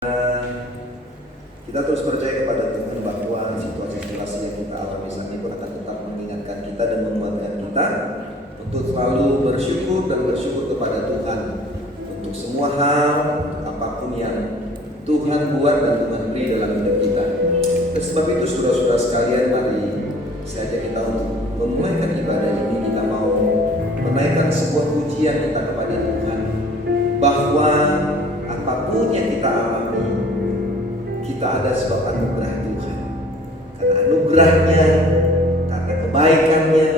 Kita terus percaya kepada Tuhan bahwa situasi-situasi yang kita alami saat ini pun akan tetap mengingatkan kita dan menguatkan kita untuk selalu bersyukur dan bersyukur kepada Tuhan untuk semua hal apapun yang Tuhan buat dan Tuhan beri dalam hidup kita. Dan sebab itu saudara-saudara sekalian, mari saya ajak kita untuk memulaikan ibadah ini. Kita mau menaikkan sebuah pujian kita kepada Tuhan bahwa apapun yang kita alami, kita ada sebab anugerah Tuhan. Karena anugerahnya, karena kebaikannya,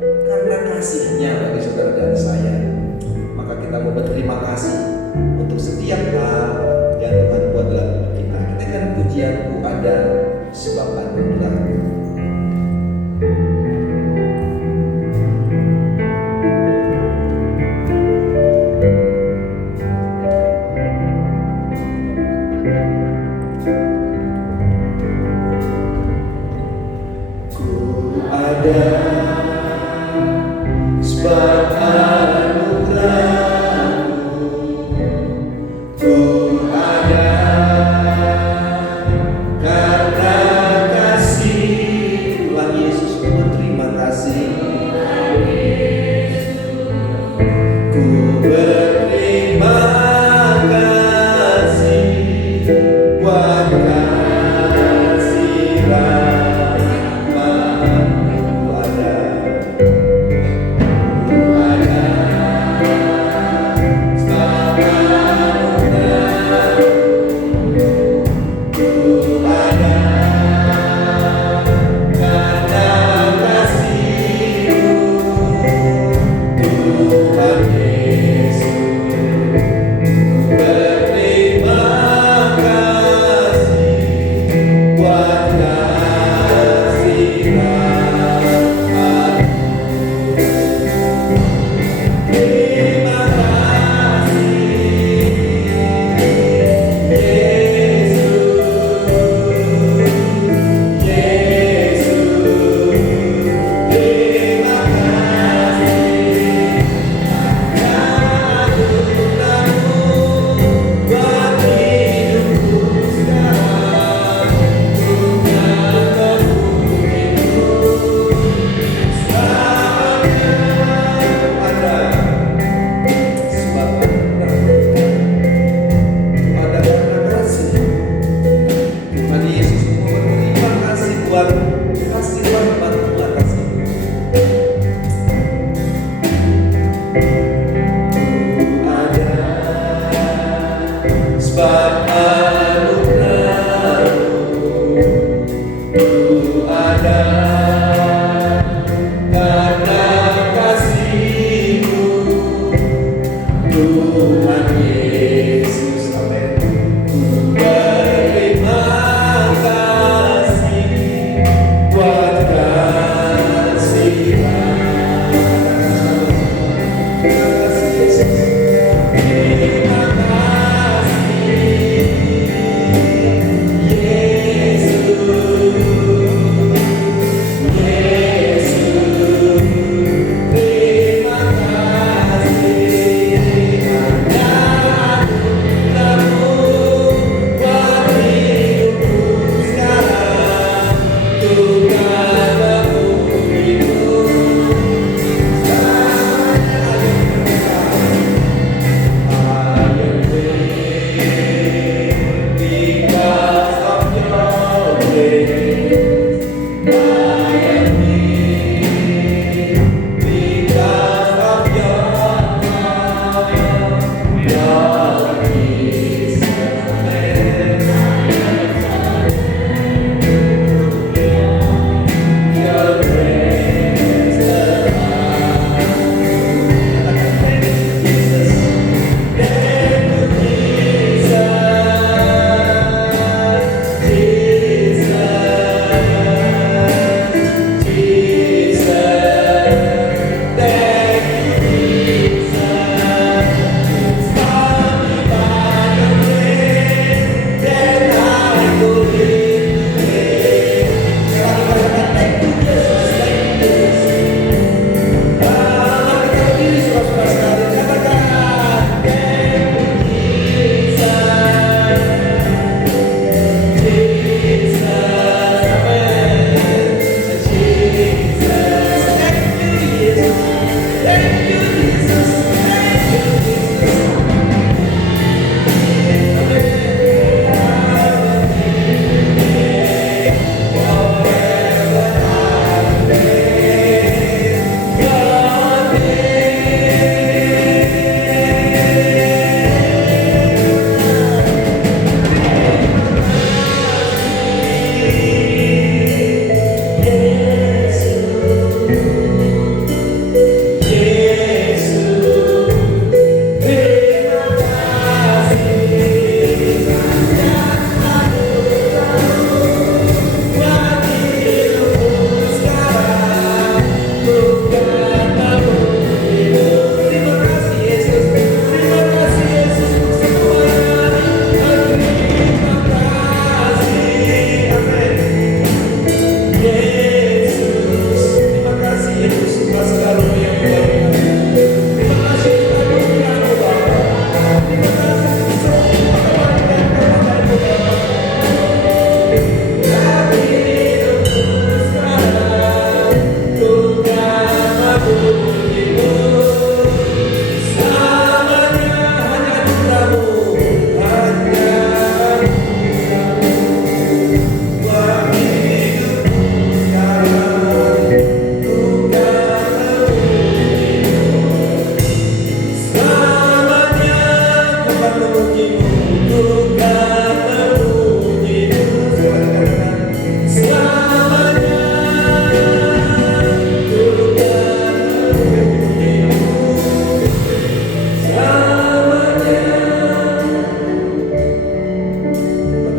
karena kasihnya bagi saudara dan saya, maka kita mau berterima kasih untuk setiap hal yang Tuhan buat dalam hidup kita. Kita kan pujianku ada sebab anugerah. Ada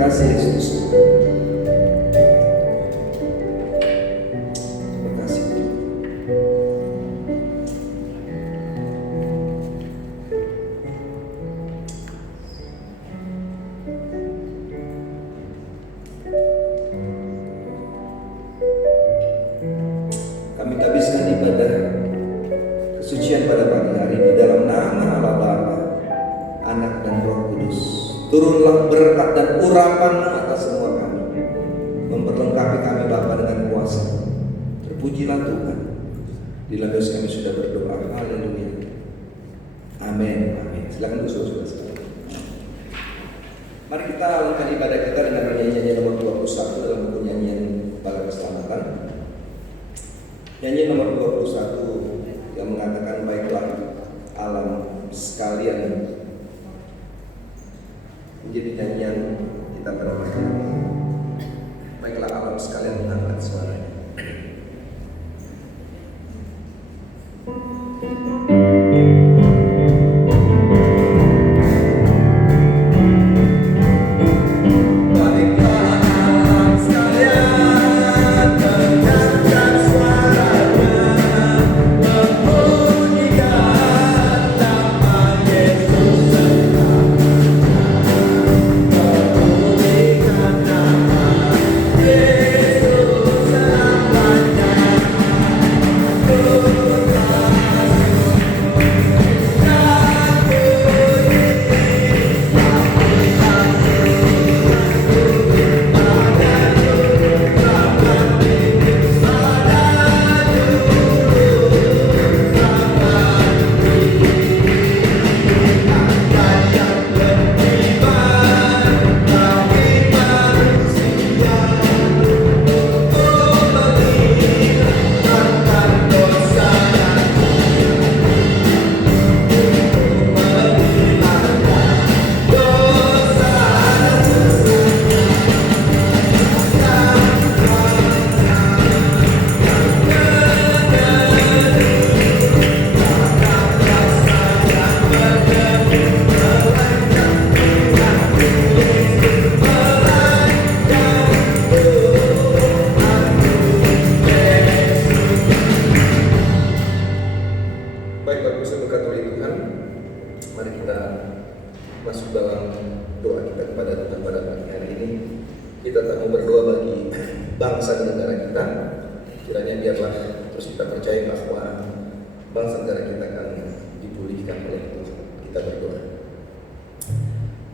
kasih Yesus. Terima kasih Tuhan. Kami habiskan ibadah kesucian pada pagi hari ini dalam nama Allah Bapa, Anak dan Roh Kudus. Turunlah berkat dan urapan-Mu atas semua kami, memperlengkapi kami Bapa dengan kuasa. Terpujilah Tuhan. Di dalam Yesus kami sudah berdoa. Haleluya. Amin. Amin. Silakan saudara sekalian. Mari kita lakukan ibadah kita dengan nyanyian nomor 21 dalam buku nyanyian Bala Keselamatan. Nyanyian nomor 21 yang mengatakan, baiklah alam sekalian, menjadi nyanyian kita pada pagi hari ini. Baiklah alam sekalian mengangkat suaranya.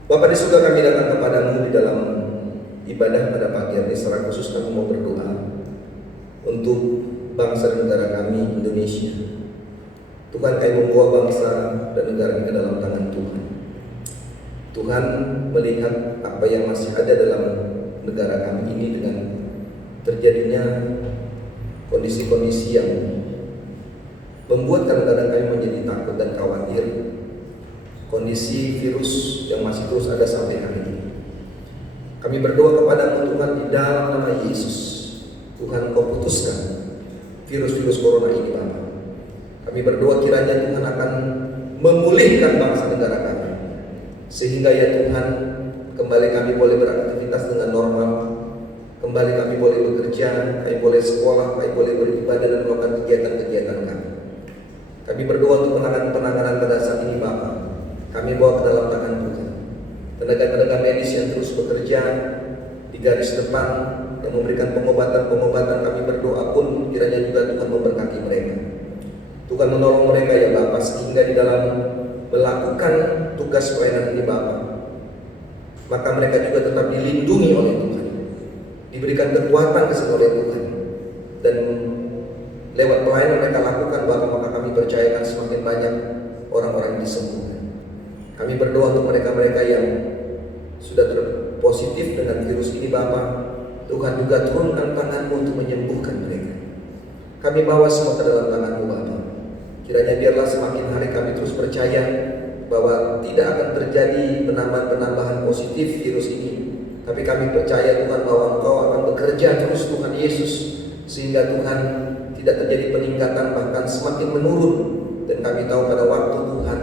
Bapa di surga, kami datang kepadamu di dalam ibadah pada pagi hari ini. Secara khusus kami mau berdoa untuk bangsa dan negara kami, Indonesia. Tuhan, kami membawa bangsa dan negara ini ke dalam tangan Tuhan. Tuhan melihat apa yang masih ada dalam negara kami ini dengan terjadinya kondisi-kondisi yang membuat kadang-kadang kami menjadi takut dan khawatir. Kondisi virus yang masih terus ada sampai hari ini. Kami berdoa kepadamu Tuhan di dalam nama Yesus. Tuhan, Kau putuskan virus-virus corona ini Bapa. Kami berdoa kiranya Tuhan akan memulihkan bangsa negara kami, sehingga ya Tuhan, kembali kami boleh beraktivitas dengan normal, kembali kami boleh bekerja, kami boleh sekolah, kami boleh beribadah dan melakukan kegiatan-kegiatan kami. Kami berdoa untuk penanganan pada saat ini Bapa. Kami bawa ke dalam tangan Tuhan tenaga-tenaga medis yang terus bekerja di garis depan, yang memberikan pengobatan-pengobatan. Kami berdoa pun kiranya juga Tuhan memberkati mereka. Tuhan menolong mereka ya Bapa, sehingga di dalam melakukan tugas pelayanan ini Bapa, maka mereka juga tetap dilindungi oleh Tuhan, diberikan kekuatan keseluruhan oleh Tuhan, dan lewat pelayanan mereka lakukan Bapa, maka kami percayakan semakin banyak orang-orang yang disembuhkan. Kami berdoa untuk mereka-mereka yang sudah terpositif dengan virus ini Bapa. Tuhan juga turunkan tangan-Mu untuk menyembuhkan mereka. Kami bawa semua ke dalam tangan-Mu Bapa. Kiranya biarlah semakin hari kami terus percaya bahwa tidak akan terjadi penambahan positif virus ini. Tapi kami percaya Tuhan bahwa Engkau akan bekerja terus Tuhan Yesus, sehingga Tuhan tidak terjadi peningkatan, bahkan semakin menurun. Dan kami tahu pada waktu Tuhan,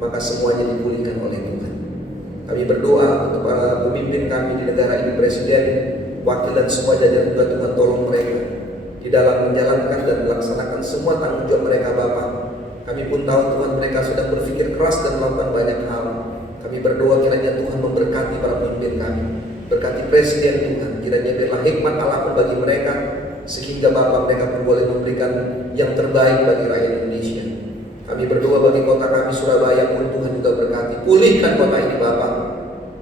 maka semuanya dipulihkan oleh Tuhan. Kami berdoa untuk para pemimpin kami di negara ini, presiden, wakil dan semua jajaran juga, Tuhan tolong mereka di dalam menjalankan dan melaksanakan semua tanggung jawab mereka Bapa. Kami pun tahu Tuhan mereka sudah berpikir keras dan melakukan banyak hal. Kami berdoa kiranya Tuhan memberkati para pemimpin kami, berkati presiden Tuhan, kiranya biarlah hikmat Allah bagi mereka, sehingga Bapa mereka pun boleh memberikan yang terbaik bagi rakyat Indonesia. Kami berdoa bagi kota kami Surabaya pun Tuhan juga berkati, pulihkan kota ini Bapa.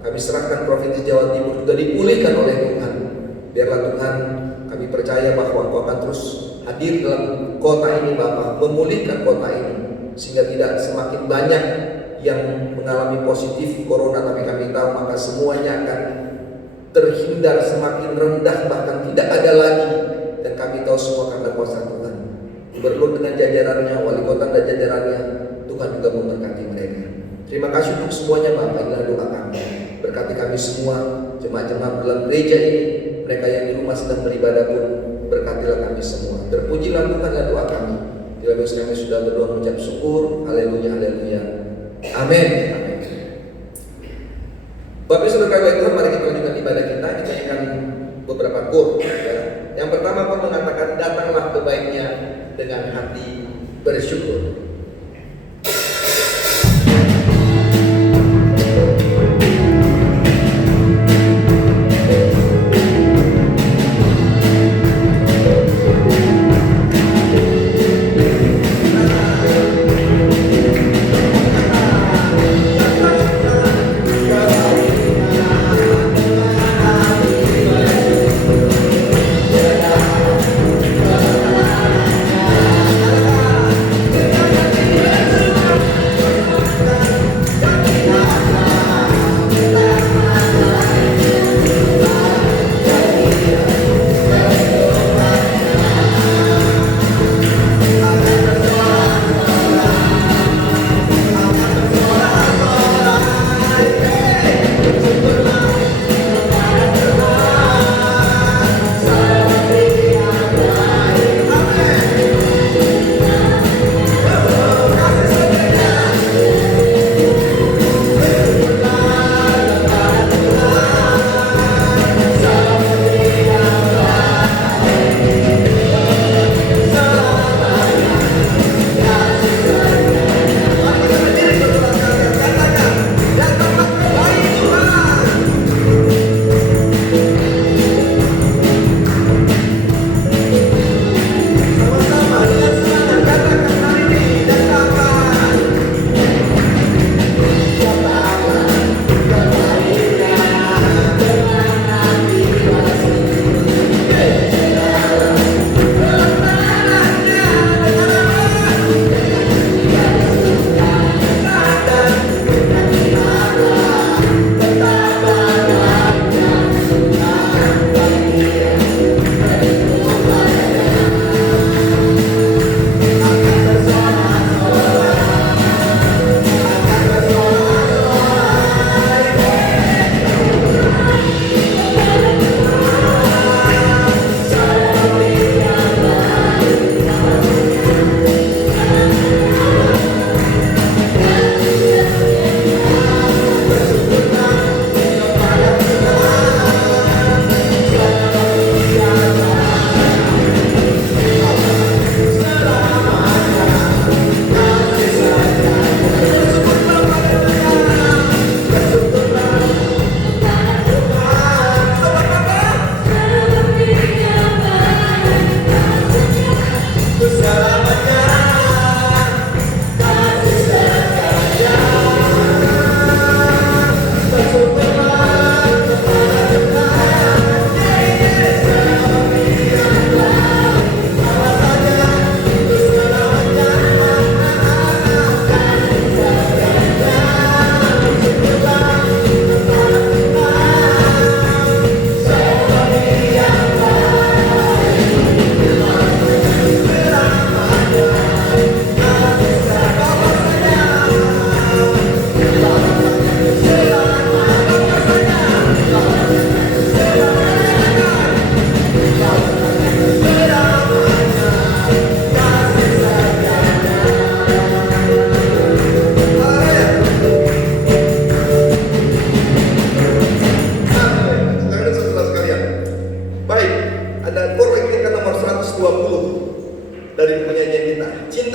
Kami serahkan provinsi Jawa Timur juga dipulihkan oleh Tuhan. Biarlah Tuhan, kami percaya bahwa Engkau akan terus hadir dalam kota ini Bapa, memulihkan kota ini sehingga tidak semakin banyak yang mengalami positif corona, tapi kami tahu maka semuanya akan terhindar, semakin rendah, bahkan tidak ada lagi. Dan kami tahu semua karena kuasa Tuhan. Gubernur dengan jajarannya, wali kota dan jajarannya, Tuhan juga memberkati mereka. Terima kasih untuk semuanya Bapak. Inilah doa kami. Berkati kami semua, jemaat-jemaat dalam gereja ini, mereka yang di rumah sedang beribadah pun, berkatilah kami semua. Terpujilah Tuhan adalah doa kami. Bila kami sudah berdoa mengucap syukur, haleluya, haleluya. Amin. Bapak Saudara baik Tuhan, mari kita lanjutkan ibadah kita. Kita akan beberapa quote. Yang pertama pun mengatakan, datanglah kebaiknya dengan hati bersyukur.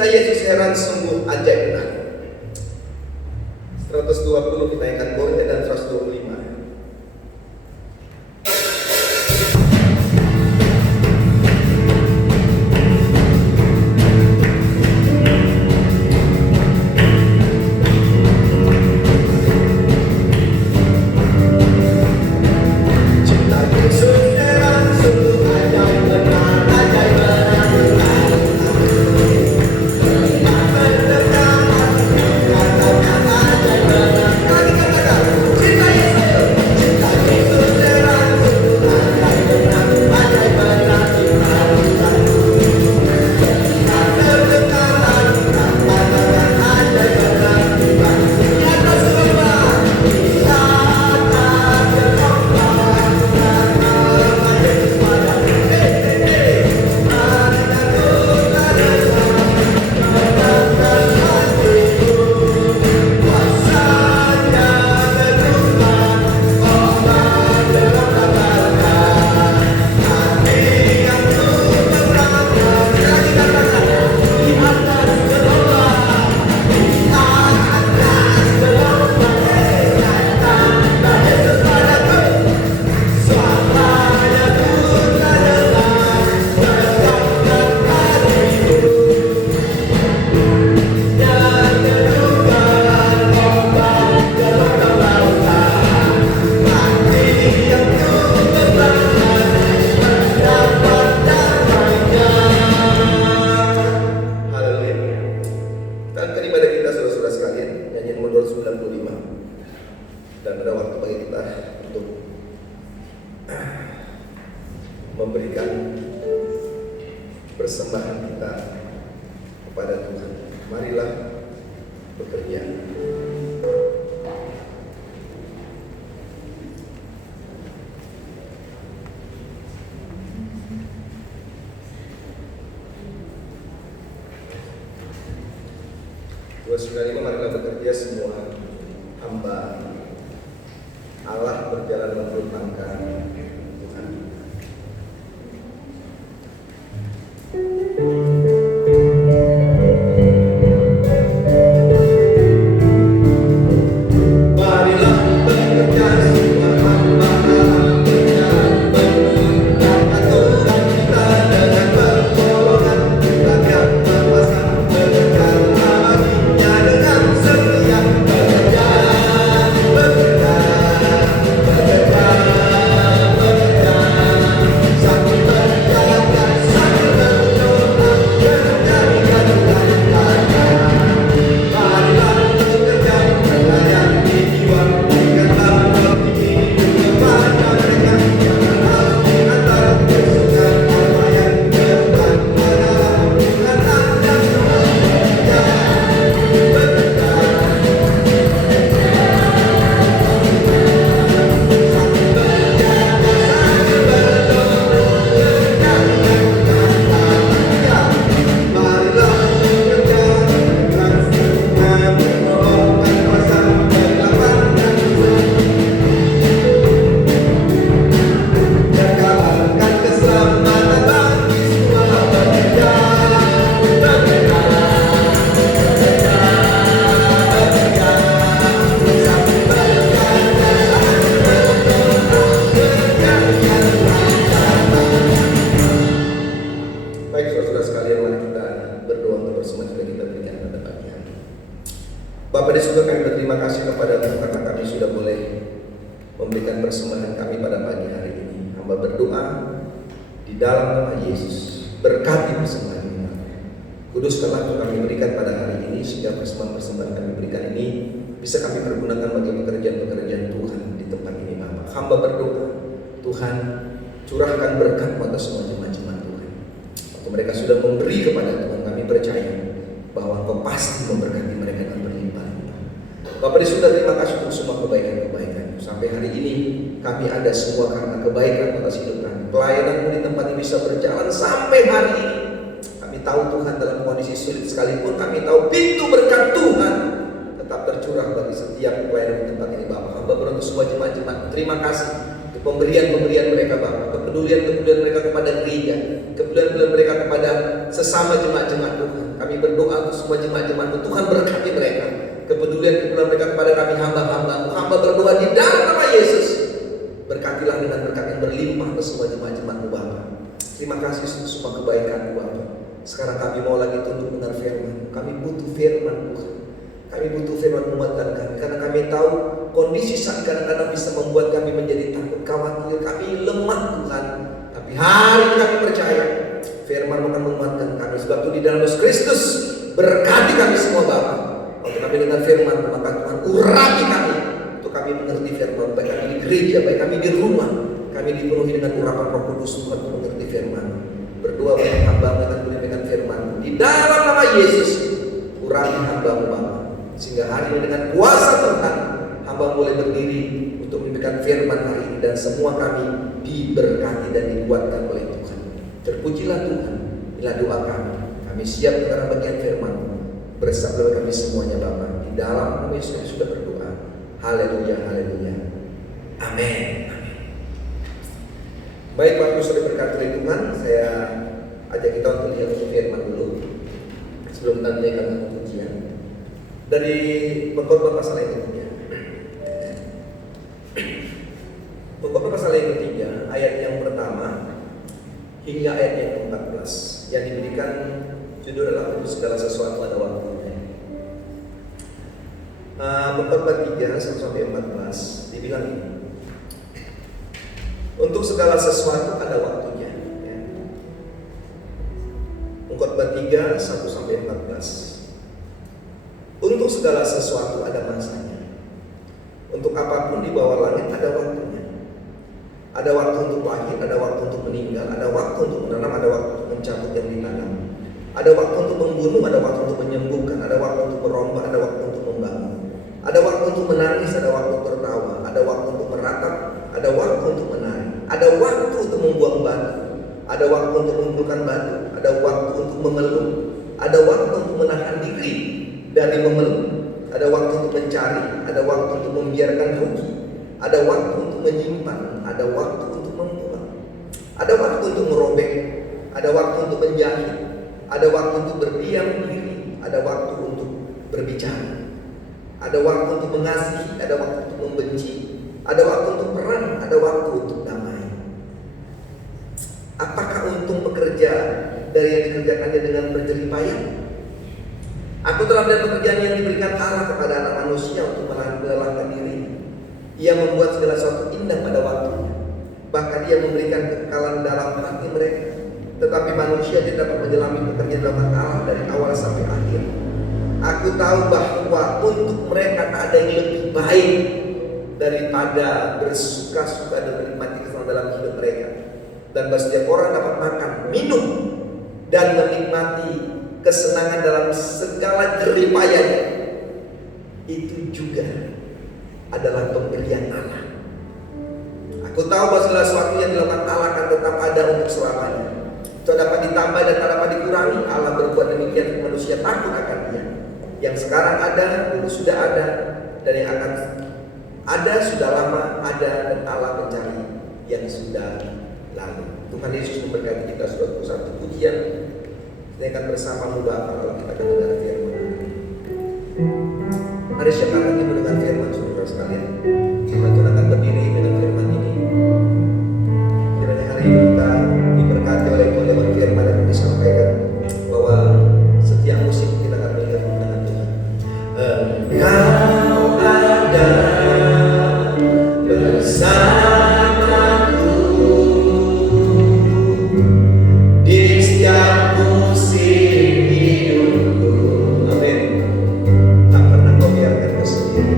Cinta Yesus heran sungguh ajaib benar. 120 kita ingat kornya dan 125. Marilah bekerja semua hamba Allah berjalan menurut langkah Tuhan. Bapak di surga, kami berterima kasih kepada Tuhan karena kami sudah boleh memberikan persembahan kami pada pagi hari ini. Hamba berdoa di dalam nama Yesus, berkati persembahan ini. Kuduskanlah yang kami berikan pada hari ini, sehingga persembahan kami berikan ini bisa kami pergunakan bagi pekerjaan-pekerjaan Tuhan di tempat ini, Bapak. Hamba berdoa, Tuhan curahkan berkat pada semua jemaat-jemaat Tuhan. Waktu mereka sudah memberi kepada Tuhan, kami percaya bahwa Kau pasti memberkati mereka dengan berlimpah. Bapak di surga, terima kasih untuk semua kebaikan-kebaikan. Sampai hari ini kami ada semua karena kebaikan atas hidup kami. Pelayanan di tempat ini bisa berjalan sampai hari ini. Kami tahu Tuhan dalam kondisi sulit sekalipun, kami tahu pintu berkat Tuhan tetap tercurah bagi setiap pelayanan di tempat ini, Bapak. Hamba beruntung semua jemaat-jemaat, terima kasih untuk pemberian-pemberian mereka, Bapak, kepedulian mereka kepada gereja, kepedulian mereka kepada sesama jemaat-jemaat Tuhan. Kami Kami berdoa untuk semua jemaat-jemaat-Mu, Tuhan berkati mereka. Kepedulian mereka kepada kami hamba-hamba-Mu. Hamba berdoa di dalam nama Yesus. Berkatilah dengan berkat yang berlimpah ke semua jemaat-jemaat-Mu Bapa. Terima kasih untuk semua kebaikan-Mu Bapa. Sekarang kami mau lagi tunduk benar firman. Kami butuh firman Tuhan. Kami butuh firman menguatkan kami. Karena kami tahu kondisi saat kadang-kadang bisa membuat kami menjadi takut, khawatir. Kami lemah Tuhan. Tapi hari ini kami percaya firman akan menguatkan kami. Sebab itu di dalam Yesus Kristus berkati kami semua Bapa. Waktu kami dengan firman, maka Tuhan urapi kami. Untuk kami mengerti firman. Baik kami di gereja, baik kami di rumah. Kami dipenuhi dengan urapan Roh Kudus Tuhan untuk mengerti firman. Berdoa banyak hamba akan menyampaikan firman. Di dalam nama Yesus, urapi hamba-Mu Bapa. Sehingga hari ini dengan kuasa Tuhan, hamba boleh berdiri untuk menyampaikan firman hari ini. Dan semua kami diberkati dan dikuatkan oleh Tuhan. Terpujilah Tuhan. Inilah doa kami. Kami siap mendengar bagian firman. Bersama kami semuanya Bapa. Di dalam nama Yesus kami sudah berdoa. Haleluya, haleluya. Amin. Baik, Bapak Ibu sudah berkati oleh Tuhan. Saya ajak kita untuk lihat firman dulu sebelum kita menaikkan pujian dari Pengkhotbah pasal yang ketiga. Pengkhotbah pasal yang ketiga, ayat yang pertama hingga ayat yang ke-14 yang diberikan judul adalah untuk segala sesuatu ada waktunya. Pengkhotbah 3 1-14 dibilang ini. Untuk segala sesuatu ada waktunya. Pengkhotbah 3 1-14. Untuk segala sesuatu ada masanya. Untuk apapun di bawah langit ada waktunya. Ada waktu untuk lahir, ada waktu untuk meninggal, ada waktu untuk menanam, ada waktu untuk mencabut yang ditanam. Ada waktu untuk membunuh, ada waktu untuk menyembuhkan, ada waktu untuk merombak, ada waktu untuk membangun. Ada waktu untuk menangis, ada waktu untuk tertawa, ada waktu untuk meratap, ada waktu untuk menari, ada waktu untuk membuang batu, ada waktu untuk mengumpulkan batu, ada waktu untuk memeluk, ada waktu untuk menahan diri dari memeluk, ada waktu untuk mencari, ada waktu untuk membiarkan rugi, ada waktu untuk menyimpan, ada waktu untuk membuang, ada waktu untuk merobek, ada waktu untuk menjahit, ada waktu untuk berdiam diri, ada waktu untuk berbicara, ada waktu untuk mengasihi, ada waktu untuk membenci, ada waktu untuk perang, ada waktu untuk damai. Apakah untung pekerja dari yang dikerjakannya dengan berjerih payah? Aku telah melihat pekerjaan yang diberikan Allah kepada anak manusia untuk melelahkan diri. Ia membuat segala sesuatu indah pada waktunya. Bahkan ia memberikan kekekalan dalam hati mereka. Tetapi manusia tidak dapat menyelami pekerjaan dalam Allah dari awal sampai akhir. Aku tahu bahwa untuk mereka tak ada yang lebih baik daripada bersuka-suka dan menikmati kesenangan dalam hidup mereka. Dan bahwa setiap orang dapat makan, minum, dan menikmati kesenangan dalam segala jerih payahnya. Itu juga adalah pemberian Allah. Aku tahu bahwa segala sesuatu yang dilakukan Allah akan tetap ada untuk selamanya. Itu dapat ditambah dan tak dapat dikurangi. Allah berbuat demikian, manusia takut akan Dia. Yang sekarang ada, dulu sudah ada, dan yang akan ada sudah lama ada, dan Allah mencari yang sudah lalu. Tuhan Yesus memberkati kita. Suatu satu pujian kita akan bersama Bapa kalau kita akan mendengar firman. Mari siapa hati mendengar firman saudara sekalian. Tuhan akan berdiri dengan firman ini. Kiranya hari ini kita diberkati oleh Tuhan lewat firman yang disampaikan, bahwa setiap musik kita akan melihat kemenangan Tuhan. Engkau ada bersamaku di setiap musim hidupku. Amin. Tak pernah kau biarkan kau sendiri.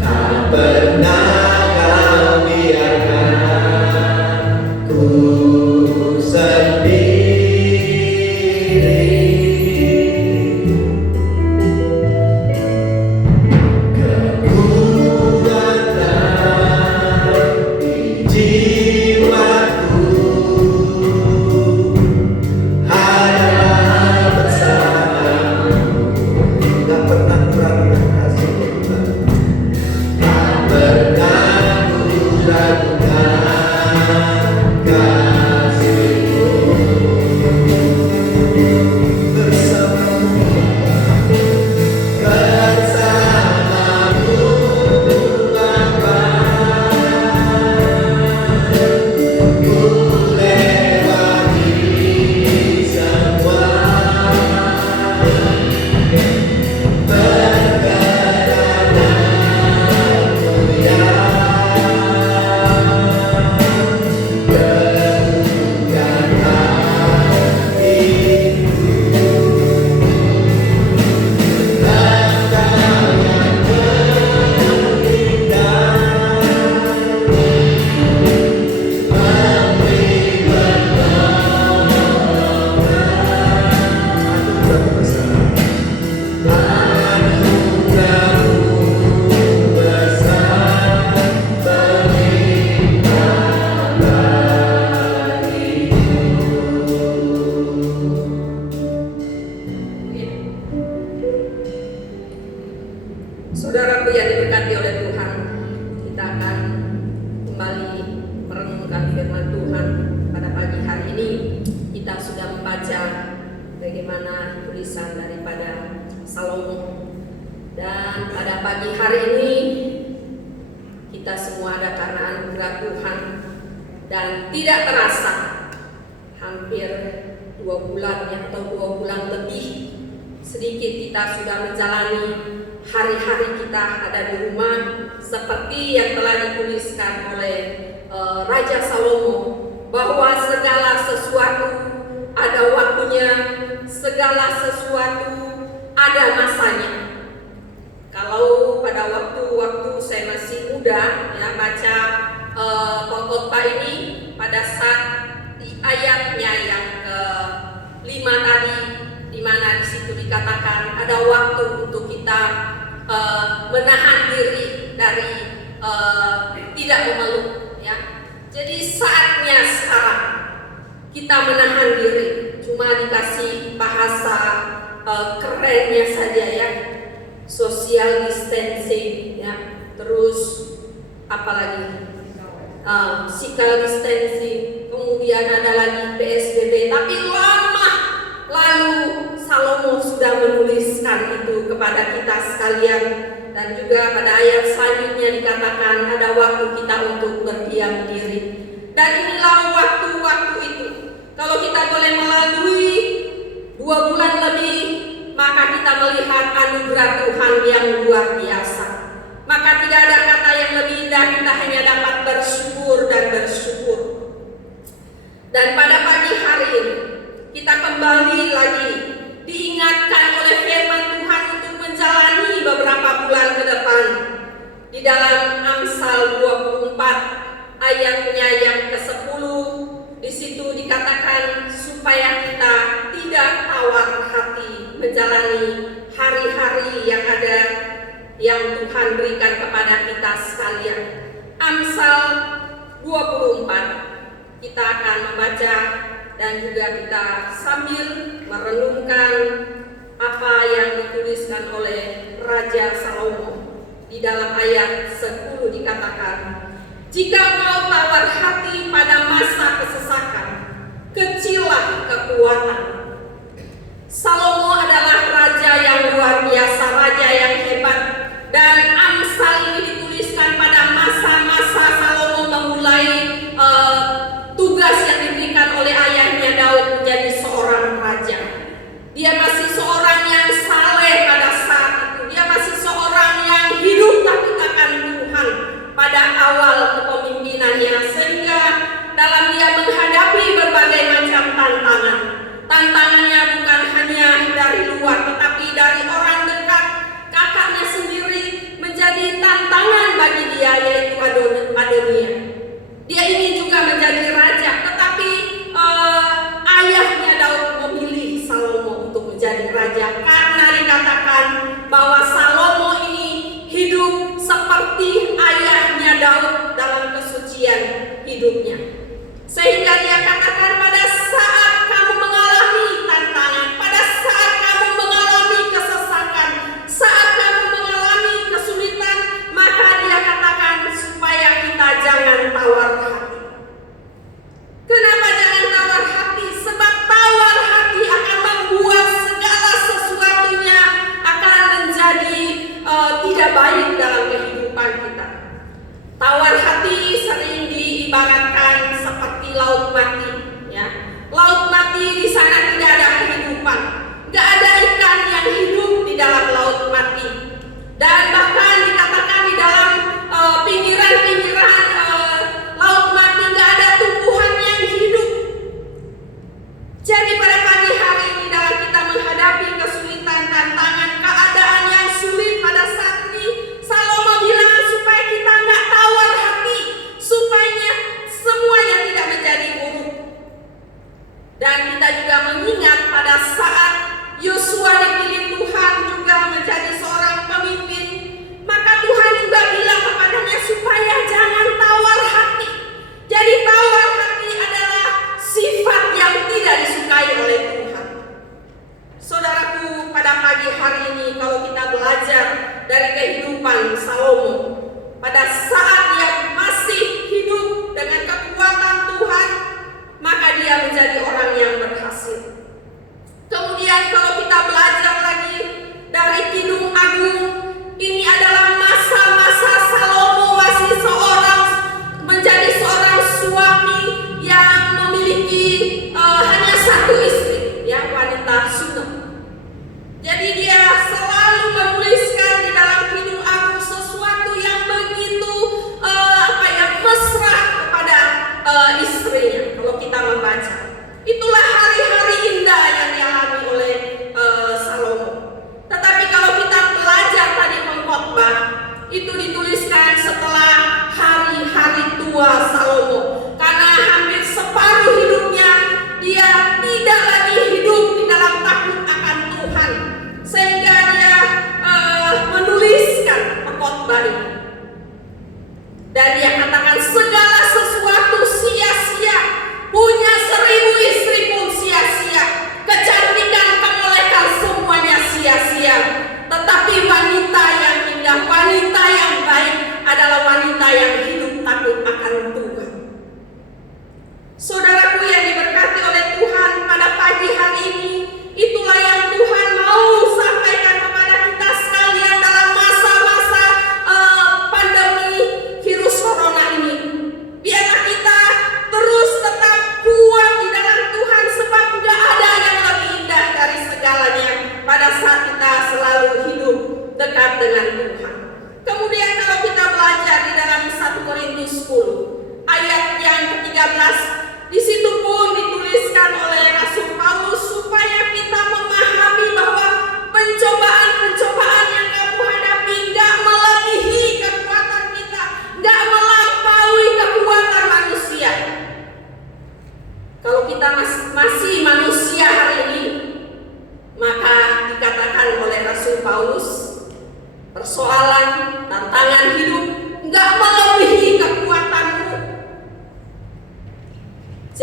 Tak pernah kau biarkan ku sendiri. Bersamamu firman Tuhan pada pagi hari ini. Kita sudah membaca bagaimana tulisan daripada Salomo. Dan pada pagi hari ini kita semua ada karena anugerah Tuhan, dan tidak terasa hampir 2 bulan atau 2 bulan lebih sedikit kita sudah menjalani hari-hari kita ada di rumah, seperti yang telah dituliskan oleh Raja Salomo, bahwa segala sesuatu ada waktunya, segala sesuatu ada masanya. Kalau pada waktu-waktu saya masih muda ya baca pengkhotbah ini, pada saat di ayatnya yang ke-5 tadi, di mana di situ dikatakan ada waktu untuk kita menahan diri dari tidak memeluk ya. Jadi saatnya sekarang kita menahan diri. Cuma dikasih bahasa kerennya saja ya, social distancing ya, terus apalagi physical distancing, kemudian ada lagi PSBB. Tapi lama lalu Salomo sudah menuliskan itu kepada kita sekalian, dan juga pada ayat selanjutnya dikatakan ada waktu kita untuk berdiam diri. Dan inilah waktu-waktu itu. Kalau kita boleh melalui 2 bulan lebih, maka kita melihat anugerah Tuhan yang luar biasa. Maka tidak ada kata yang lebih indah, kita hanya dapat bersyukur dan bersyukur. Dan pada pagi hari ini kita kembali lagi diingatkan oleh firman Tuhan untuk menjalani beberapa bulan ke depan. Di dalam Amsal 24 ayatnya yang ke-10, di situ dikatakan supaya kita tidak tawar hati menjalani hari-hari yang ada yang Tuhan berikan kepada kita sekalian. Amsal 24 kita akan membaca dan juga kita sambil merenungkan apa yang dituliskan oleh Raja Salomo. Di dalam ayat 10 dikatakan, jika kau tawar hati pada masa kesesakan, kecillah kekuatan. Salomo adalah raja yang luar biasa, raja yang hebat. Dan Amsal ini dituliskan pada masa-masa Salomo memulai tugas yang diberikan oleh ayahnya Daud menjadi seorang raja. Dia masih seorang yang saleh pada saat itu. Dia masih seorang yang hidup takut akan Tuhan pada awal kepemimpinannya, sehingga dalam dia menghadapi berbagai macam tantangan. Tantangannya bukan hanya dari luar, tetapi dari orang dekat. Kakaknya sendiri menjadi tantangan bagi dia, yaitu Adonia. Dia ini juga menjadi raja, tetapi ayahnya Daud memilih Salomo untuk menjadi raja, karena dikatakan bahwa Salomo ini hidup seperti ayahnya Daud dalam kesucian hidupnya. Sehingga dia katakan, pada saat kamu mengalami tantangan, pada saat kamu mengalami kesesakan, saat kamu mengalami kesulitan, maka dia katakan supaya kita jangan tawar hati. Kenapa jangan tawar hati? Sebab tawar hati akan membuat segala sesuatunya akan menjadi tidak baik dalam kehidupan kita. Tawar hati sering diibaratkan seperti laut mati, ya. Laut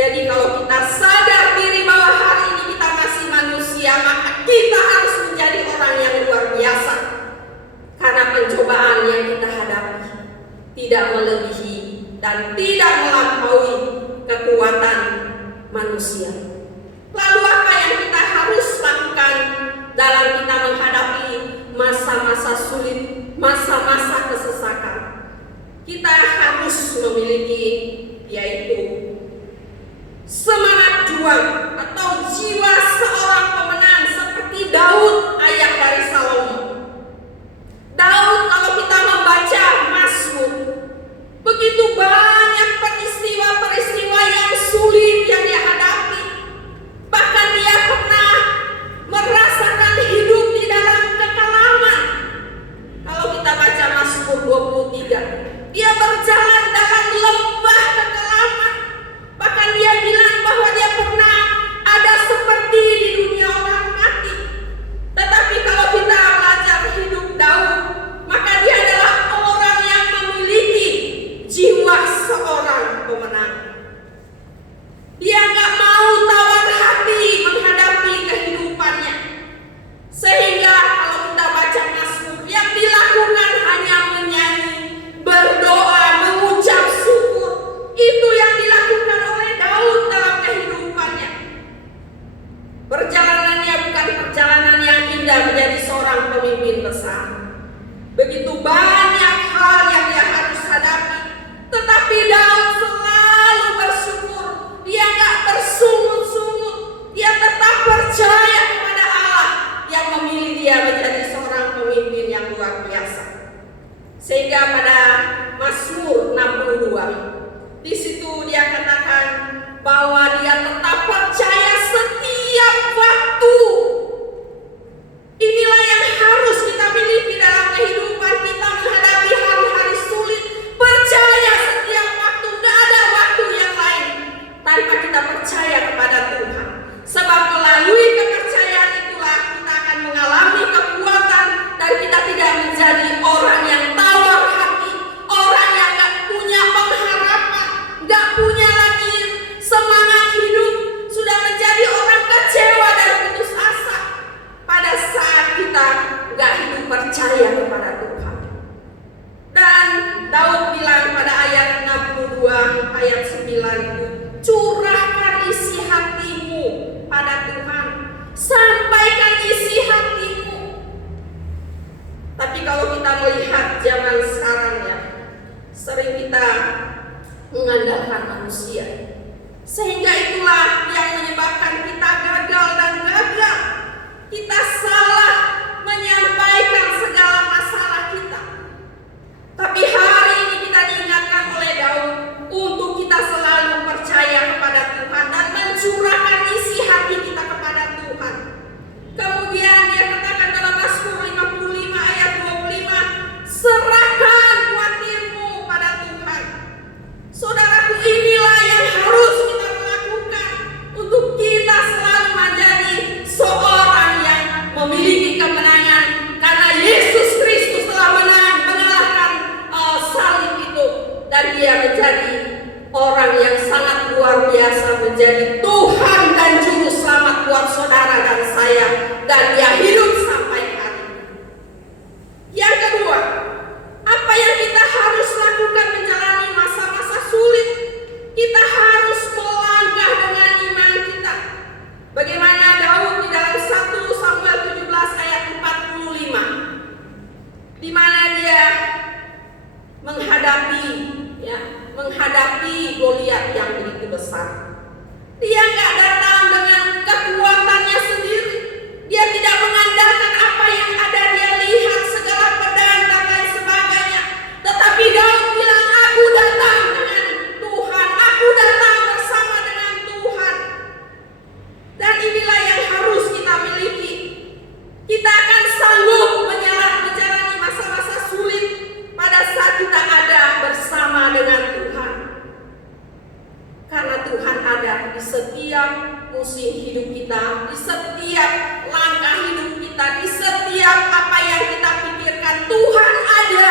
Jadi kalau kita sadar diri bahwa hari ini kita masih manusia, maka kita harus menjadi orang yang luar biasa. Karena pencobaan yang kita hadapi tidak melebihi dan tidak melampaui kekuatan manusia. Lalu apa yang kita harus lakukan dalam kita menghadapi masa-masa sulit, masa-masa kesesakan? Kita harus memiliki yaitu semangat juang atau jiwa seorang pemenang seperti Daud, ayah dari Salomo. Daud, kalau kita membaca Mazmur, begitu banyak peristiwa-peristiwa yang sulit yang dia hadapi. Bahkan dia pernah merasakan hidup di dalam kekalaman. Kalau kita baca Mazmur 23, dia berjalan dalam lembah kekalaman. Bahkan dia bilang bahwa dia pernah ada seperti di dunia orang mati. Tetapi kalau kita belajar hidup Daud, maka dia adalah orang yang memiliki jiwa seorang pemenang. Dia gak mau tawar hati menghadapi kehidupannya. Sehingga kalau kita baca Mazmur, yang dilakukan hanya menyanyi, berdoa, mengucap syukur. Itu yang dilakukan oleh Daud dalam kehidupannya. Perjalanannya bukan perjalanan yang indah menjadi seorang pemimpin besar. Begitu banyak hal yang dia harus hadapi, tetapi Daud selalu bersyukur. Dia gak bersungut-sungut. Dia tetap percaya kepada Allah yang memilih dia menjadi seorang pemimpin yang luar biasa. Sehingga pada Mazmur 62, di situ dia katakan bahwa dia tetap percaya setiap waktu. Inilah yang harus kita miliki dalam kehidupan kita menghadapi hari-hari sulit. Percaya setiap waktu, gak ada waktu yang lain tanpa kita percaya kepada Tuhan. Sebab melalui kepercayaan itulah kita akan mengalami kekuatan dan kita tidak menjadi orang yang tawar hati, orang yang gak punya pengharapan, gak punya lagi semangat hidup, sudah menjadi orang kecewa dan putus asa pada saat kita gak hidup percaya kepada Tuhan. Dan Daud bilang pada ayat 62 ayat 9, curahkan isi hatimu pada Tuhan, sampaikan isi hatimu. Tapi kalau kita melihat zaman sekarang ya, sering kita mengandalkan manusia. Sehingga itulah yang menyebabkan kita gagal dan gagal. Kita salah menyampaikan segala masalah kita. Tapi hari ini kita diingatkan oleh Daud untuk kita selalu percaya kepada Tuhan dan mencurahkan isi hati kita kepada Tuhan. Kemudian dia katakan dalam Mazmur 55 ayat 25, serahkan khawatirmu pada Tuhan. Saudaraku, inilah yang harus kita lakukan untuk kita selalu menjadi seorang yang memiliki kemenangan. Karena Yesus Kristus telah mengalahkan salib itu. Dan dia menjadi orang yang sangat luar biasa, menjadi Tuhan dan Juru Selamat buat saudara dan saya. Dan dia hidup sampai hari ini. Yang kedua, apa yang kita harus lakukan menjalani masa-masa sulit? Kita harus melangkah dengan iman kita. Bagaimana Daud di dalam 1 Samuel 17 ayat 45, di mana dia menghadapi Goliat yang begitu besar. Dia nggak datang dengan kekuatannya sendiri. Dia tidak mengandalkan apa yang ada dia lihat, segala pedang dan lain sebagainya. Tetapi Daud bilang, aku datang dengan Tuhan, aku datang bersama dengan Tuhan. Dan inilah yang harus kita miliki. Kita akan sanggup menjalani masa-masa sulit pada saat kita ada bersama dengan Tuhan. Karena Tuhan ada di setiap musim hidup kita, di setiap langkah hidup kita, di setiap apa yang kita pikirkan, Tuhan ada.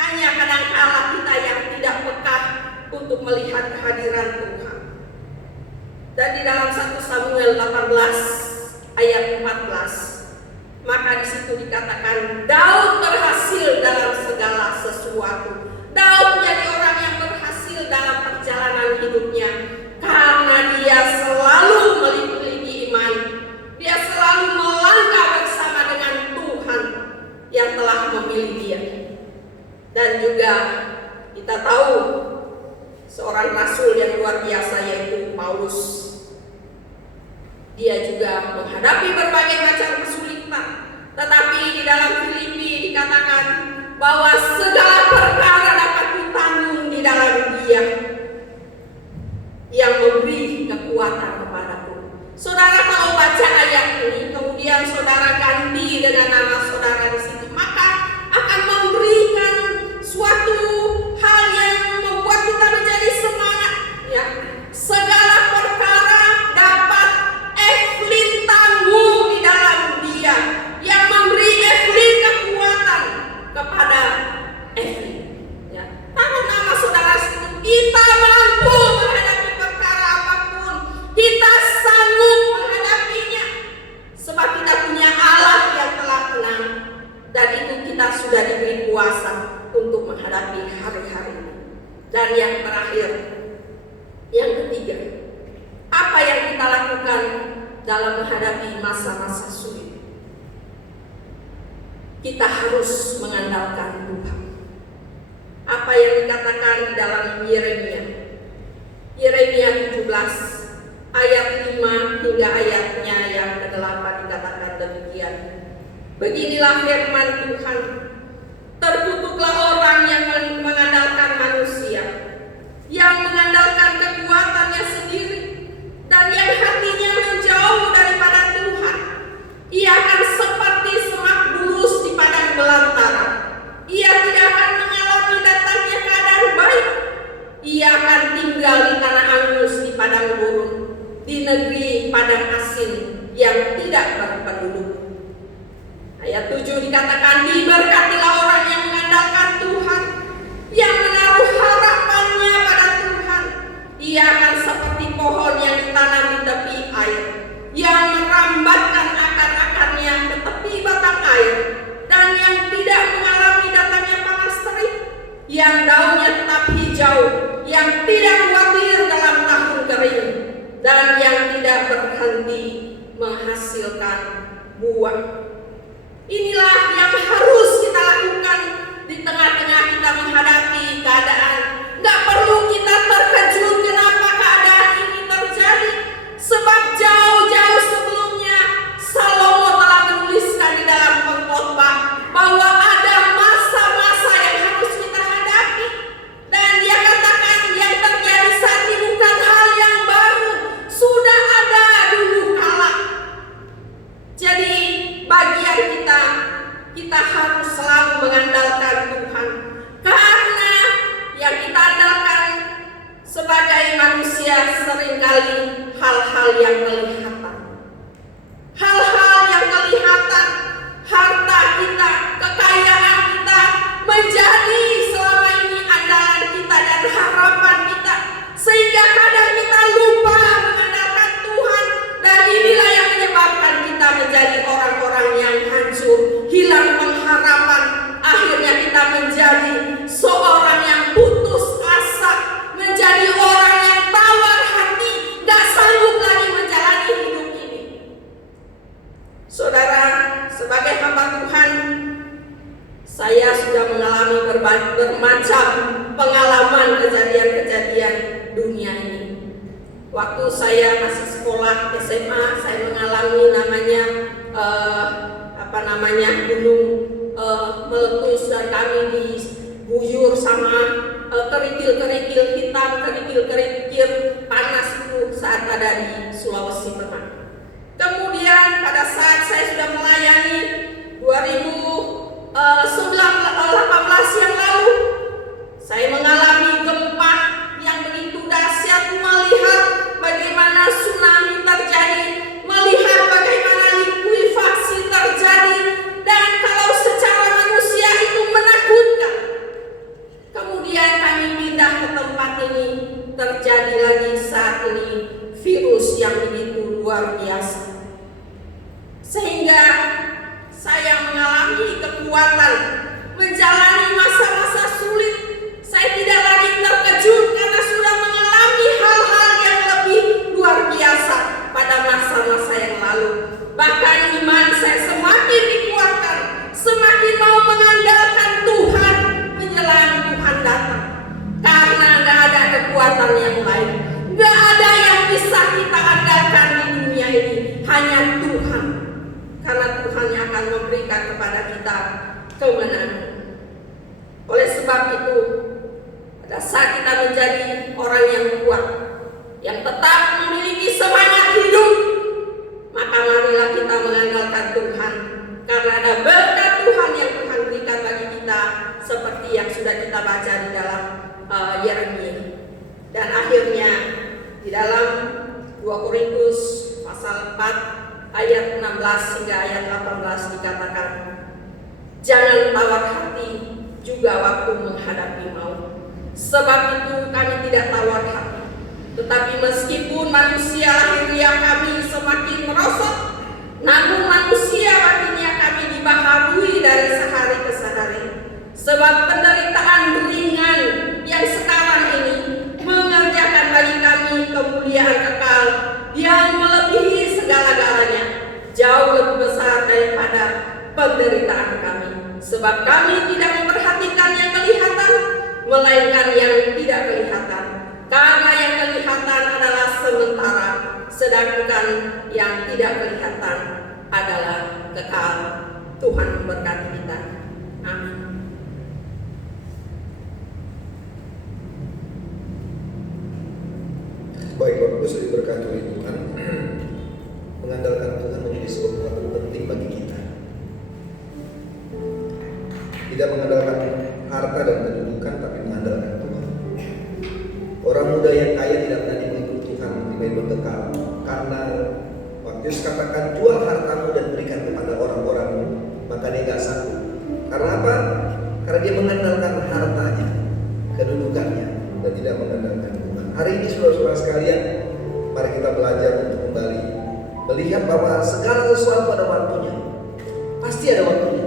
Hanya kadang-kala kita yang tidak peka untuk melihat kehadiran Tuhan. Dan di dalam 1 Samuel 18 ayat 14, maka di situ dikatakan Daud berhasil dalam segala sesuatu. Daud menjadi orang yang berhasil dalam perjalanan hidupnya karena dia selalu memiliki iman. Dia selalu melangkah bersama dengan Tuhan yang telah memilih dia. Dan juga kita tahu seorang rasul yang luar biasa yaitu Paulus. Dia juga menghadapi berbagai macam kesulitan. Tetapi di dalam Filipi dikatakan bahwa segala perkara dapat ditanggung di dalam Dia yang memberi kekuatan kepadaku. Saudara kalau baca ayat ini, kemudian saudara ganti dengan nama saudara di situ, maka akan memberikan suatu hal yang membuat kita menjadi semangat. Ya, segala perkara dapat Evelyn tanggung di dalam Dia yang memberi Evelyn kekuatan kepada Evelyn. Ya, taruh nama saudara situ. Kita mampu menghadapi perkara apapun. Kita sanggup menghadapinya. Sebab kita punya Allah yang telah menang. Dan itu kita sudah diberi kuasa untuk menghadapi hari-hari ini. Dan yang terakhir, yang ketiga, apa yang kita lakukan dalam menghadapi masa-masa sulit? Kita harus mengandalkan Tuhan. Apa yang dikatakan di dalam Yeremia 17 ayat 5 hingga ayatnya yang ke-8 dikatakan demikian. Beginilah firman Tuhan, terkutuklah orang yang mengandalkan manusia, yang mengandalkan kekuatannya sendiri, dan yang hatinya menjauh daripada Tuhan. Ia akan seperti semak bulus di padang belantara. Ia tidak akan mengalami datangnya keadaan baik. Ia akan tinggal di tanah angus di padang gurun, di negeri padang asin yang tidak berpenduduk. Ayat 7 dikatakan, diberkatilah orang yang mengandalkan Tuhan, yang menaruh harapannya pada Tuhan. Ia akan seperti pohon yang ditanam di tepi air, yang merambatkan akar-akarnya ke tepi batang air, dan yang tidak mengalami datangnya panas terik, yang daunnya tetap hijau, yang tidak khawatir dalam tahun kering, dan yang tidak berhenti menghasilkan buah. Inilah yang harus kita lakukan di tengah-tengah kita menghadapi keadaan. Gak perlu kita terkejut kenapa keadaan ini terjadi, sebab jauh-jauh sebelumnya Salomo telah menuliskan di dalam pengkhotbah bahwa ada masa-masa yang harus kita hadapi. Dan dia katakan yang terjadi saat ini bukan hal yang baru, sudah ada dulu kala. Jadi bagian kita harus selalu mengandalkan Tuhan, karena yang kita andalkan sebagai manusia seringkali hal-hal yang kelihatan. Hal-hal yang kelihatan, harta kita, kekayaan kita menjadi selama ini andalan kita dan harapan kita, sehingga kadang kita lupa mengandalkan Tuhan. Dan inilah yang menyebabkan kita menjadi orang-orang yang hancur, hilang pengharapan. Akhirnya kita menjadi seorang yang putus asa, menjadi orang yang tawar hati, gak sanggup lagi menjalani hidup ini. Saudara, sebagai hamba Tuhan, saya sudah mengalami bermacam pengalaman kejadian-kejadian dunia ini. Waktu saya masih sekolah SMA, saya mengalami gunung meletus dan kami diguyur sama kerikil-kerikil hitam, kerikil-kerikil panas itu saat ada di Sulawesi Tengah. Kemudian pada saat saya sudah melayani 2018 yang lalu, saya mengalami gempa yang begitu dahsyat, melihat bagaimana tsunami terjadi, melihat bagaimana likuifaksi terjadi, dan kalau secara manusia itu menakutkan. Kemudian kami pindah ke tempat ini, terjadi lagi saat ini virus yang begitu luar biasa. Sehingga saya mengalami kekuatan menjalani masa-masa sulit. Saya tidak lagi terkejut karena sudah mengalami hal-hal yang lebih luar biasa pada masa-masa yang lalu. Bahkan iman saya semakin dikuatkan, semakin mau mengandalkan Tuhan menjelang Tuhan datang. Karena gak ada kekuatan yang lain, gak ada yang bisa kita andalkan di dunia ini, hanya Tuhan. Karena Tuhan yang akan memberikan kepada kita kemenangan. Oleh sebab itu, pada saat kita menjadi orang yang kuat, yang tetap memiliki semangat hidup, maka marilah kita mengandalkan Tuhan. Karena ada berkat Tuhan yang Tuhan berikan bagi kita, seperti yang sudah kita baca di dalam Yeremia. Dan akhirnya di dalam 2 Korintus pasal 4 ayat 16 hingga ayat 18 dikatakan, jangan tawar hati juga waktu menghadapi maut. Sebab itu kami tidak tawar hati. Tetapi meskipun manusia lahiriah kami semakin merosot, namun manusia batinnya kami dibaharui dari sehari ke sehari. Sebab penderitaan ringan yang sekarang ini mengerjakan bagi kami kemuliaan kekal yang melebihi segala-galanya, jauh lebih besar daripada penderitaan kami. Sebab kami tidak memperhatikan yang kelihatan, melainkan yang tidak kelihatan. Karena yang kelihatan adalah sementara, sedangkan yang tidak kelihatan adalah kekal. Tuhan memberkati kita. Amin. Baik, Bapak Ibu, diberkati oleh Tuhan. Mengandalkan Tuhan menjadi sesuatu yang penting bagi kita. Tidak mengandalkan harta dan kedudukan, tapi mengandalkan Tuhan. Orang muda yang kaya tidak berani mengikut Tuhan di hidup kekal, karena waktu Yesus katakan jual hartamu dan berikan kepada orang-orang, maka dia nggak sanggup. Karena apa? Karena dia mengandalkan hartanya, kedudukannya, dan tidak mengandalkan Tuhan. Hari ini saudara-saudara sekalian, mari kita belajar untuk kembali melihat bahwa segala sesuatu ada waktunya. Pasti ada waktunya.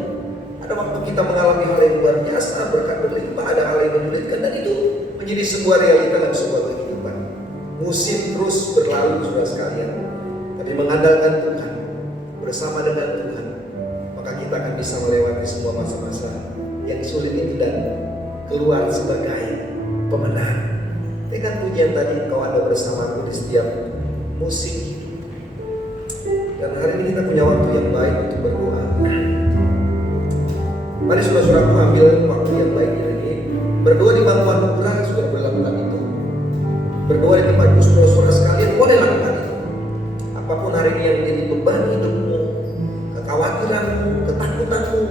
Ada waktu kita mengalami hal yang luar biasa, berkat berlimpah, ada hal yang menyulitkan, dan itu menjadi sebuah realita dan sebuah kehidupan. Musim terus berlalu saudara sekalian, tapi mengandalkan Tuhan, bersama dengan Tuhan, maka kita akan bisa melewati semua masa-masa yang sulit itu dan keluar sebagai pemenang. Dengan pujian tadi, engkau ada bersamaku di setiap musim hidup. Dan hari ini kita punya waktu yang baik untuk berdoa. Mari saudara-saudaraku ambil waktu yang baik ini. Berdoa di bangkuan murah sudah berlakukan itu. Berdoa di tempat itu saudara-saudara sekalian boleh lakukan itu. Apapun hari ini yang menjadi beban hidupmu, kekhawatiranmu, ketakutanmu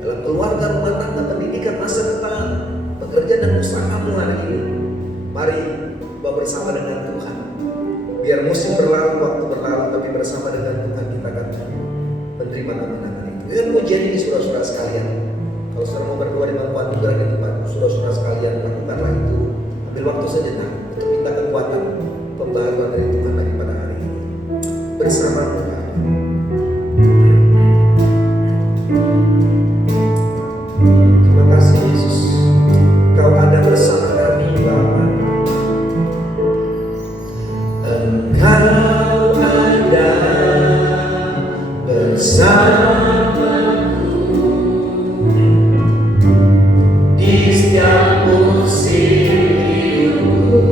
dalam keluarga, rumah tangga, pendidikan, masa depan, pekerjaan dan usahamu hari ini, mari bersama dengan Tuhan. Biar musim berlalu, waktu berlalu, tapi bersama dengan Tuhan kita akan menerima kemenangan itu. Dengan pujian ini saudara-saudara sekalian, kalau saudara mau berdoa di bangkuan murah di tempat saudara-saudara sekalian, lakukanlah itu. Ambil waktu sejenak untuk minta kekuatan pembaharuan dari Tuhan lagi pada hari ini. Bersama Tuhan. Terima kasih Yesus, Kau ada bersama kami Bapa. Engkau ada bersamaku di setiap musim hidupku.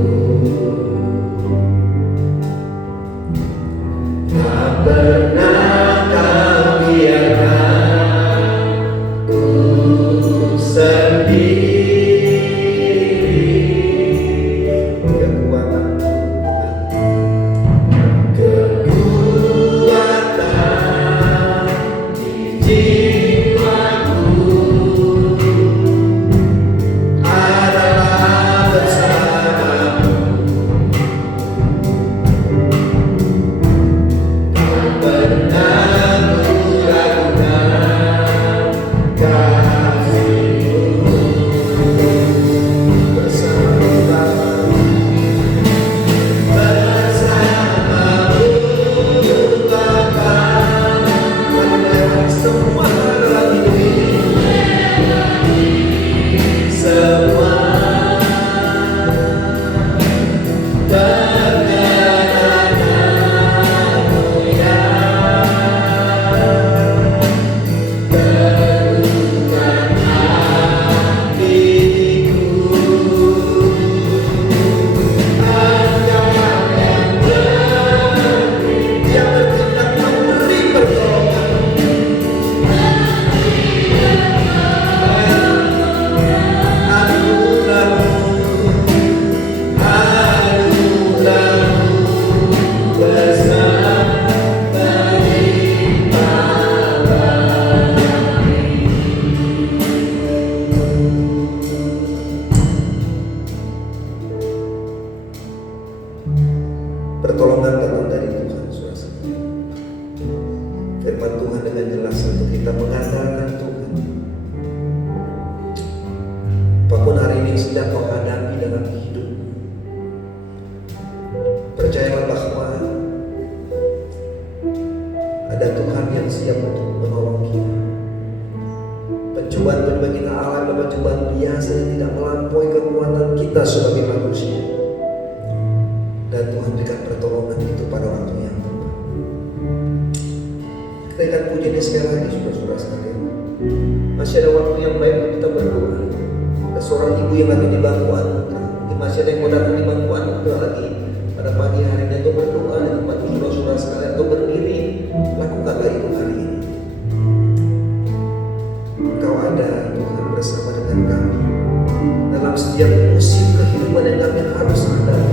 Pertolongan datang dari Tuhan, saudara. Firman Tuhan dengan jelas untuk kita mengandalkan Tuhan. Apapun hari ini sedang kau hadapi dalam hidup, percayalah bahwa ada Tuhan yang siap untuk menolong kita. Pencobaan kita alami pencobaan biasa yang tidak melampaui kekuatan kita sebagai manusia. Dan Tuhan berikan pertolongan itu pada waktu yang tepat. Kita akan puji ini sekali lagi, saudara-saudara sekalian. Masih ada waktu yang baik untuk kita berdoa. Ada seorang ibu yang lagi di bangku anugerah. Masih ada yang mau datang di bangku anugerah lagi. Pada pagi hari ini itu berdoa di tempat saudara-saudara sekalian atau berdiri. Lakukanlah itu hari ini. Engkau ada Tuhan bersama dengan kami dalam setiap musim kehidupan yang kami harus hadapi.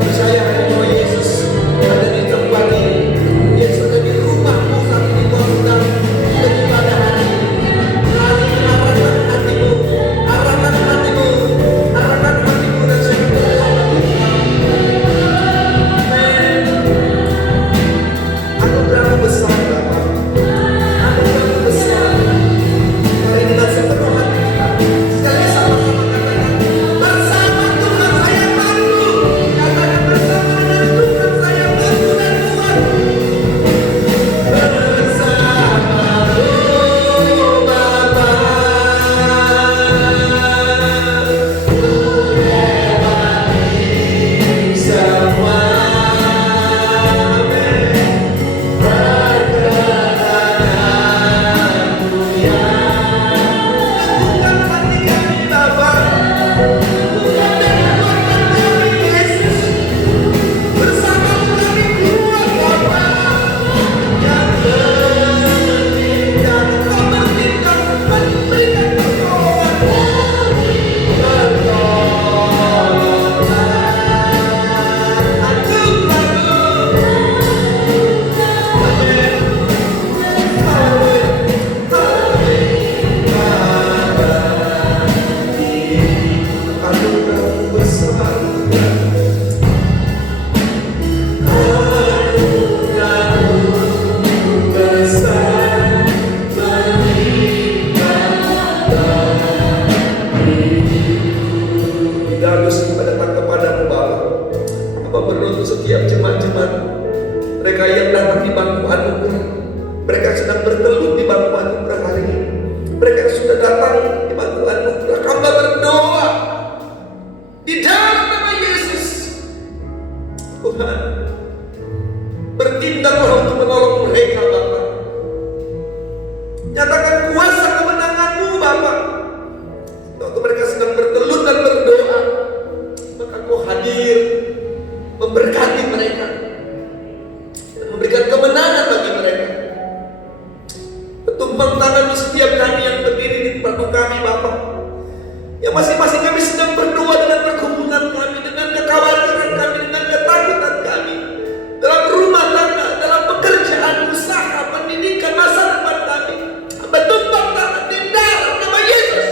Percaya bahwa Yesus ada di tempat ini. mereka yang sedang bertelut di bangku anugerah hari ini, mereka yang sudah datang di bangku anugerah, hamba berdoa di dalam nama Yesus, Tuhan, bertindaklah untuk menolong mereka, Bapa. Nyatakan kuasa kemenangan-Mu, Bapa. Waktu mereka sedang bertelut dan berdoa, maka Kau hadir memberkati mereka dan memberikan kemenangan bagi mereka. Tumpang tangan di setiap kami yang berdiri di depan kami, Bapa, yang masing-masing kami sedang berdoa dengan pergumulan kami, dengan kekhawatiran kami, dengan ketakutan kami, dalam rumah tangga, dalam pekerjaan, usaha, pendidikan, masa depan kami. Hamba tumpang tangan di dalam nama Yesus.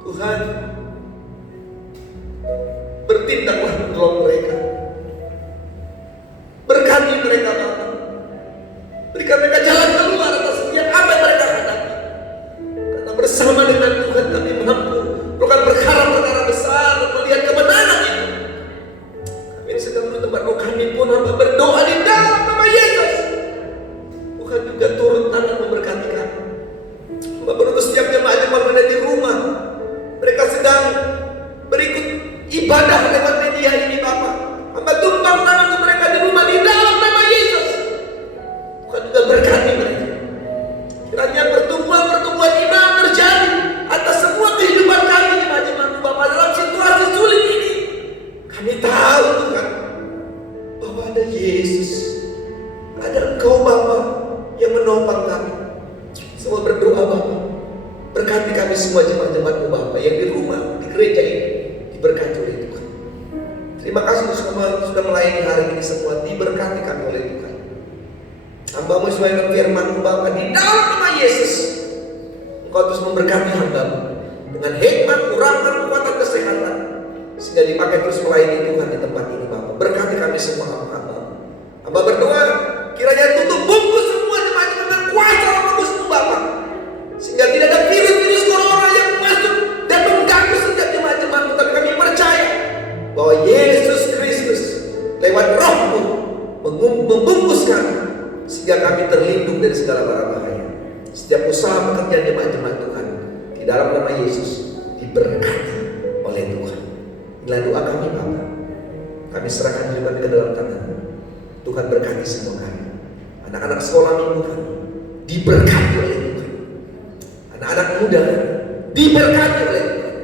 Tuhan, bertindaklah menolong mereka, berkati mereka, Bapa. Berikan mereka jalan keluar atas setiap apa yang mereka hadapi. Karena bersama dengan Tuhan kami mampu melakukan perkara-perkara besar dan melihat kemenangan itu. Kami sedang di tempat kami pun hamba berdoa di dalam nama Yesus. Tuhan juga turun tangan memberkati kami. Hamba berdoa setiap jemaat-jemaat yang ada di rumah, mereka sedang berikut ibadah lewat media ini, Bapak. Hamba tumpang tangan untuk mereka di rumah di dalam nama Yesus. Tuhan juga berkati mereka. Kiranya pertumbuhan iman terjadi atas semua kehidupan kami jemaat-jemaat Bapak dalam situasi sulit ini. Kami tahu, Tuhan, bahwa ada Yesus, ada Engkau, Bapak, yang menopang kami. Semua berdoa, Bapak, berkati kami semua jemaat-jemaat-Mu, Bapak, yang di rumah, di gereja ini, diberkati oleh Tuhan. Terima kasih semua sudah melayani hari ini, semua diberkati kami oleh Tuhan. Hamba-Mu sesuai firman-Mu, Bapa, di dalam nama Yesus, Engkau terus memberkati hamba-Mu dengan hikmat, rahmat, kekuatan, kesehatan, sehingga dipakai terus melayani Tuhan di tempat ini, Bapa. Berkati kami semua hamba-Mu. Hamba berdoa, kiranya tutup bungkus semua jemaat dengan kuasa Roh Kudus-Mu, Bapa, sehingga tidak ada virus-virus corona yang masuk dan mengganggu setiap jemaat-jemaat-Mu. Tapi kami percaya bahwa Yesus Kristus lewat Roh-Mu membungkus kami, sehingga kami terlindung dari segala mara bahaya. Setiap usaha pekerjaan jemaat-jemaat Tuhan di dalam nama Yesus diberkati oleh Tuhan. Inilah doa kami, Bapa. Kami serahkan diri kami ke dalam tangan-Mu. Tuhan berkati semua kami. Anak-anak sekolah minggu kami diberkati oleh Tuhan. Anak-anak muda diberkati oleh Tuhan.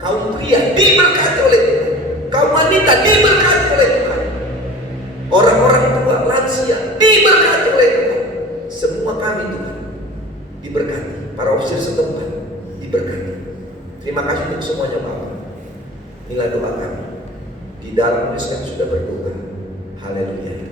Kaum pria diberkati oleh Tuhan. Kaum wanita diberkati oleh Tuhan. Orang-orang tua, lansia diberkati oleh Tuhan. Semua kami, Tuhan, diberkati. Para ofisir setempat diberkati. Terima kasih untuk semuanya, Bapak. Inilah doa kami. Di dalam Yesus kami sudah berdoa. Haleluya.